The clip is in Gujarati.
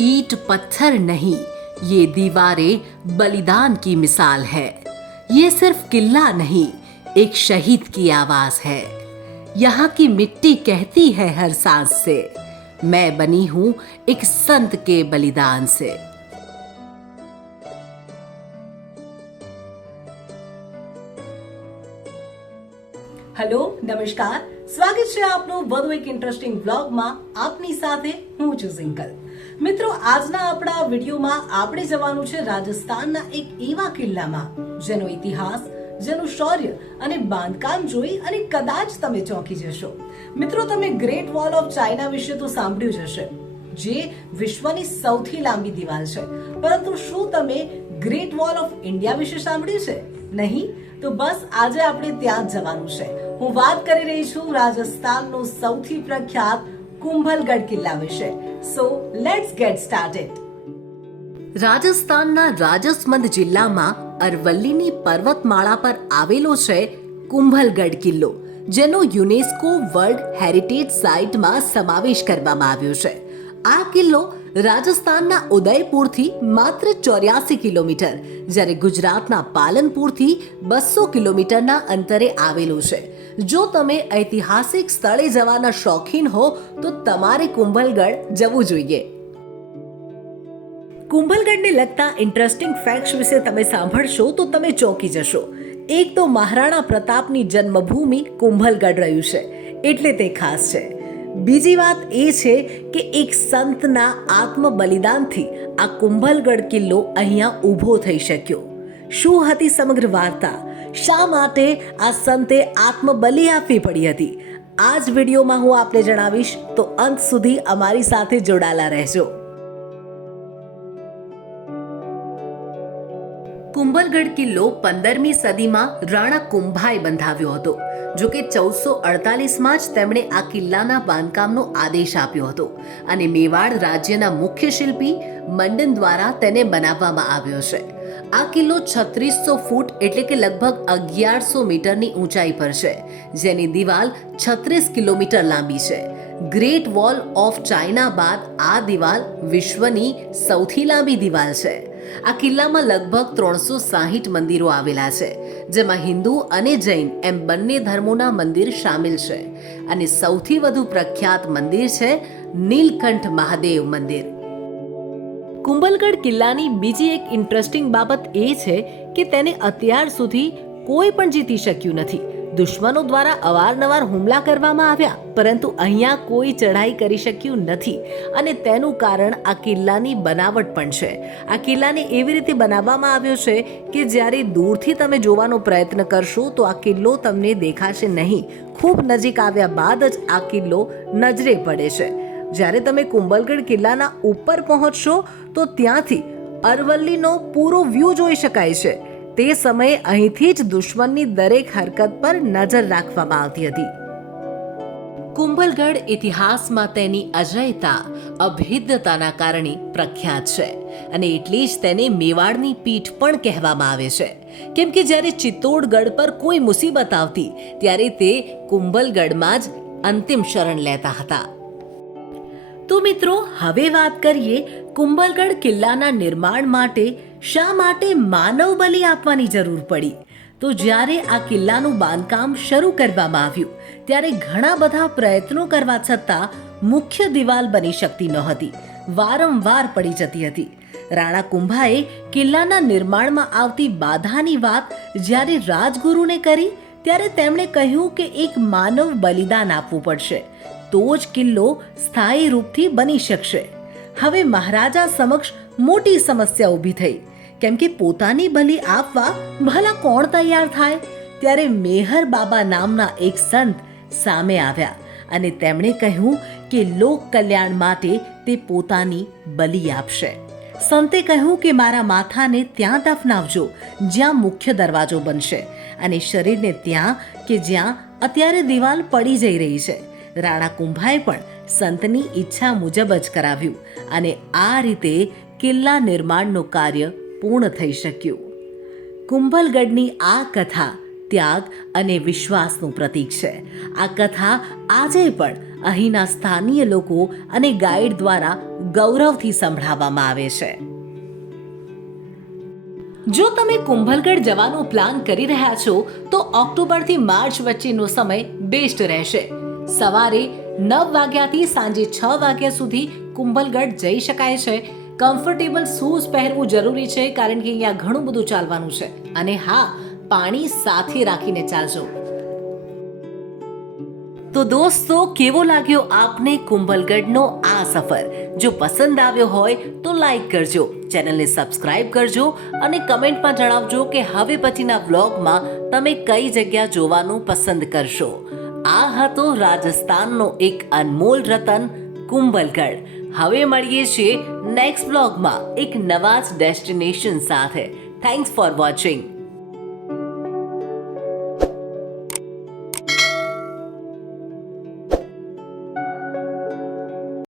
ईट पत्थर नहीं ये दीवारें बलिदान की मिसाल है ये सिर्फ किला नहीं एक शहीद की आवाज है यहाँ की मिट्टी कहती है हर सांस से मैं बनी हूं एक संत के बलिदान से હેલો નમસ્કાર સ્વાગત છે આપનું વધુ એક ઇન્ટરેસ્ટિંગ વ્લોગમાં આપની સાથે હું છું સિંકલ મિત્રો, આજના આપણા વિડીયોમાં આપણે જવાનું છે રાજસ્થાનના એક એવા કિલ્લામાં, જેનો ઇતિહાસ, જેનું શૌર્ય અને બાંધકામ જોઈ અને કદાચ તમે ચોંકી જશો. મિત્રો, તમે ગ્રેટ વોલ ઓફ ચાઇના વિશે તો સાંભળ્યું જ હશે, જે વિશ્વની સૌથી લાંબી દિવાલ છે. પરંતુ શું તમે ગ્રેટ વોલ ઓફ ઇન્ડિયા વિશે સાંભળ્યું છે? નહીં? તો બસ, આજે આપણે ત્યાં જવાનું છે. હું વાત કરી રહી છું રાજસ્થાનનો સૌથી પ્રખ્યાત કુંભલગઢ કિલ્લા વિશે. સો લેટ્સ ગેટ સ્ટાર્ટેડ રાજસ્થાનના રાજસમંદ જિલ્લામાં અરવલ્લીની પર્વતમાળા પર આવેલો છે કુંભલગઢ કિલ્લો, જેનો યુનેસ્કો વર્લ્ડ હેરિટેજ સાઇટમાં સમાવેશ કરવામાં આવ્યો છે. આ કિલ્લો રાજસ્થાનના ઉદયપુરથી માત્ર ચોર્યાસી કિલોમીટર, જ્યારે ગુજરાતના પાલનપુરથી બસો કિલોમીટરના અંતરે આવેલું છે. જો તમે ઐતિહાસિક સ્થળે જવાના શોખીન હો, તો તમારે કુંભલગઢ જવું જોઈએ. કુંભલગઢને લગતા ઇન્ટરેસ્ટિંગ ફેક્ટ્સ વિશે તમે સાંભળશો, તો તમે ચોંકી જશો. એક તો મહારાણા પ્રતાપની જન્મભૂમિ કુંભલગઢ રહ્યું છે, એટલે તે ખાસ છે. બીજી વાત એ છે કે એક સંતના આત્મ બલિદાનથી આ કુંભલગઢ કિલ્લો અહીંયા ઊભો થઈ શક્યો. શું હતી સમગ્ર વાર્તા? શા માટે આ સંતે આત્મબલિ આપવી પડી હતી? આ જ વિડીયોમાં હું આપને જણાવીશ, તો અંત સુધી અમારી સાથે જોડાયેલા રહેજો. કુંભલગઢ કિલ્લો પંદરમી સદીમાં રાણા કુંભાએ બંધાવ્યો હતો. જો કે ચૌદસો અડતાલીસમાં જ તેમણે આ કિલ્લાના બાંધકામનો આદેશ આપ્યો હતો અને મેવાડ રાજ્યના મુખ્ય શિલ્પી મંડન દ્વારા તેને બનાવવામાં આવ્યો છે. આ કિલ્લો છત્રીસો ફૂટ એટલે કે લગભગ અગિયારસો મીટરની ઊંચાઈ પર છે, જેની દિવાલ છત્રીસ કિલોમીટર લાંબી છે. ગ્રેટ વોલ ઓફ ચાઇના બાદ આ દિવાલ વિશ્વની સૌથી લાંબી દિવાલ છે. આ કિલ્લામાં લગભગ ત્રણસો સાહીઠ મંદિરો આવેલા છે, જેમાં હિન્દુ અને જૈન એમ બંને ધર્મોના મંદિર સામેલ છે. અને સૌથી વધુ પ્રખ્યાત મંદિર છે નીલકંઠ મહાદેવ મંદિર. કુંભલગઢ કિલ્લાની બીજી એક ઇન્ટરેસ્ટિંગ બાબત એ છે કે તેને અત્યાર સુધી કોઈ પણ જીતી શક્યું નથી. દુશ્મનો દ્વારા અવારનવાર હુમલા કરવામાં આવ્યા, પરંતુ અહીંયા કોઈ ચઢાઈ કરી શક્યું નથી અને તેનું કારણ આ કિલ્લાની બનાવટ પણ છે. આ કિલ્લાને એવી રીતે બનાવવામાં આવ્યો છે કે જ્યારે દૂરથી તમે જોવાનો પ્રયત્ન કરશો તો આ કિલ્લો તમને દેખાશે નહીં. ખૂબ નજીક આવ્યા બાદ જ આ કિલ્લો નજરે પડે છે. જ્યારે તમે કુંભલગઢ કિલ્લાના ઉપર પહોંચશો તો ત્યાંથી અરવલ્લીનો પૂરો વ્યૂ જોઈ શકાય છે. તે સમયે અહીંથી જ દુશ્મનની દરેક હરકત પર નજર રાખવામાં આવતી હતી. કુંભલગઢ ઇતિહાસમાં તેની અજયતા, અભેદ્યતાના કારણે પ્રખ્યાત છે અને એટલી જ તેને મેવાડની પીઠ પણ કહેવામાં આવે છે. કેમ કે જ્યારે ચિત્તોડગઢ પર કોઈ મુસીબત આવતી, ત્યારે તે કુંભલગઢમાં જ અંતિમ શરણ લેતા હતા. તો મિત્રો, હવે વાત કરીએ કુંભલગઢ કિલ્લાના નિર્માણ માટે શા માટે માનવ બલિ આપવાની જરૂર પડી? તો જ્યારે આ કિલ્લાનું બાંધકામ શરૂ કરવામાં આવ્યું, ત્યારે ઘણા બધા પ્રયત્નો કરવા છતાં મુખ્ય દિવાલ બની શકતી નહોતી. વારંવાર પડી જતી હતી. રાણા કુંભાએ કિલ્લાના નિર્માણમાં આવતી બાધાની વાત જ્યારે રાજગુરુને કરી, ત્યારે તેમણે કહ્યું કે એક માનવ બલિદાન આપવું પડશે. તો જ કિલ્લો સ્થાયી રૂપથી બની શકશે. હવે મહારાજા સમક્ષ મોટી સમસ્યા ઊભી થઈ. કેમ કે પોતાની બલિ આપવા ભલા કોણ તૈયાર થાય? ત્યારે મેહર બાબા નામના એક સંત સામે આવ્યા અને તેમણે કહ્યું કે લોક કલ્યાણ માટે તે પોતાની બલિ આપશે. સંતે કહ્યું કે મારા માથાને ત્યાં દફનાવજો, જ્યાં મુખ્ય દરવાજો બનશે અને શરીરને ત્યાં કે જ્યાં અત્યારે દિવાલ પડી જઈ રહી છે. રાણા કુંભાએ પણ સંતની ઈચ્છા મુજબ જ કરાવ્યું અને આ રીતે કિલ્લા નિર્માણનું કાર્ય પૂર્ણ થઈ શક્યું. કુંભલગઢની આ કથા ત્યાગ અને વિશ્વાસનું પ્રતીક છે. આ કથા આજે પણ અહીંના સ્થાનીય લોકો અને ગાઈડ દ્વારા ગૌરવથી સંભળાવવામાં આવે છે. જો તમે કુંભલગઢ જવાનો પ્લાન કરી રહ્યા છો, તો ઓક્ટોબરથી માર્ચ વચ્ચેનો સમય બેસ્ટ રહેશે. સવારે નવ વાગ્યાથી સાંજે છ વાગ્યા સુધી કુંભલગઢ જઈ શકાય છે. કમ્ફર્ટેબલ શૂઝ પહેરવું જરૂરી છે કારણ કે અહીંયા ઘણું બધું ચાલવાનું છે. અને હા, પાણી સાથે રાખીને ચાલજો. તો દોસ્તો, કેવો લાગ્યો આપને કુંભલગઢનો આ સફર? જો પસંદ આવ્યો હોય તો લાઈક કરજો, ચેનલને સબસ્ક્રાઇબ કરજો અને કમેન્ટમાં જણાવજો કે હવે પછીના વ્લોગમાં તમે કઈ જગ્યા જોવાનું પસંદ કરશો. આ હતો રાજસ્થાનનો એક અનમોલ રતન, કુંભલગઢ. હવે મળીએ છીએ નેક્સ્ટ બ્લોગમાં એક નવા જ ડેસ્ટિનેશન સાથે. Thanks for watching